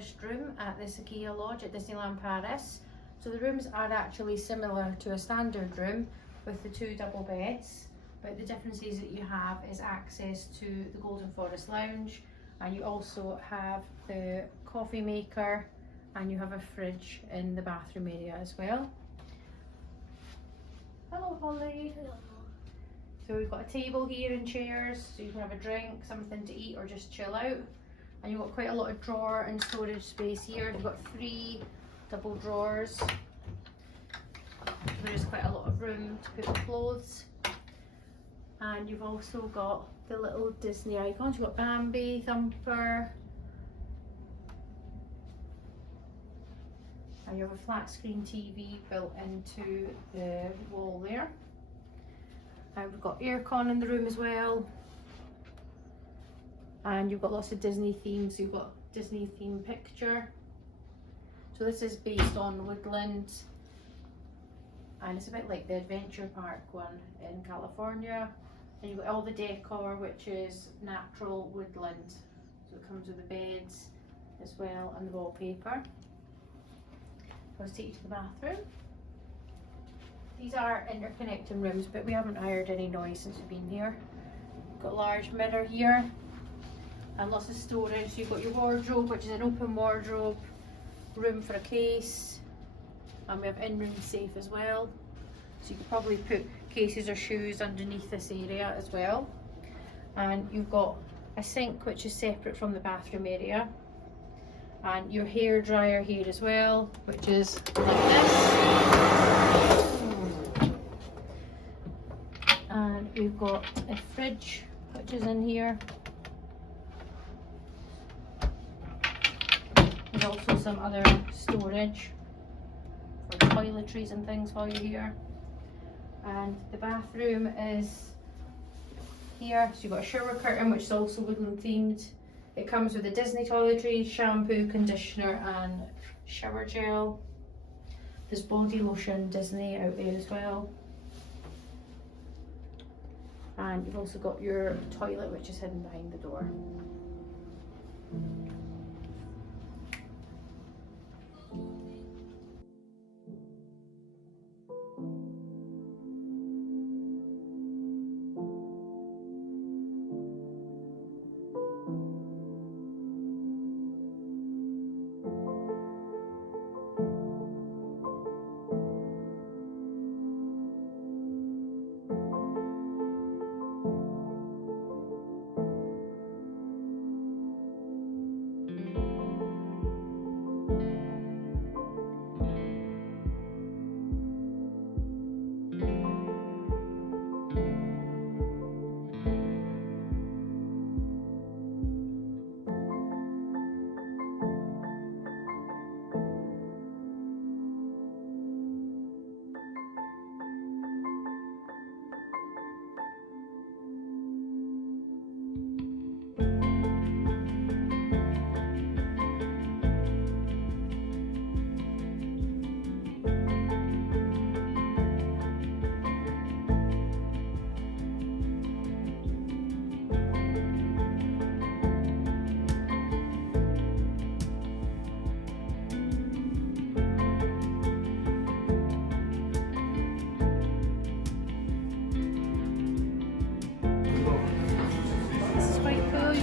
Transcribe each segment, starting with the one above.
tourist room at the Sequoia Lodge at Disneyland Paris. So the rooms are actually similar to a standard room with the 2 double beds, but the differences that you have is access to the Golden Forest Lounge, and you also have the coffee maker, and you have a fridge in the bathroom area as well. Hello Holly. Hello. So we've got a table here and chairs, so you can have a drink, something to eat, or just chill out. And you've got quite a lot of drawer and storage space here. You've got 3 double drawers. There's quite a lot of room to put clothes. And you've also got the little Disney icons. You've got Bambi, Thumper. And you have a flat screen TV built into the wall there. And we've got aircon in the room as well. And you've got lots of Disney themes. So you've got Disney theme picture. So this is based on Woodland. And it's a bit like the Adventure Park one in California. And you've got all the decor, which is natural woodland. So it comes with the beds as well and the wallpaper. Let's take you to the bathroom. These are interconnecting rooms, but we haven't heard any noise since we've been here. Got a large mirror here and lots of storage. So you've got your wardrobe, which is an open wardrobe, room for a case, and we have in-room safe as well. So you could probably put cases or shoes underneath this area as well. And you've got a sink which is separate from the bathroom area. And your hair dryer here as well, which is like this. And we've got a fridge which is in here. There's also some other storage for toiletries and things while you're here. And the bathroom is here. So you've got a shower curtain which is also woodland themed. It comes with a Disney toiletries, shampoo, conditioner and shower gel. There's body lotion Disney out there as well. And you've also got your toilet which is hidden behind the door.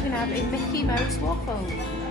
Have a Mickey Mouse waffle.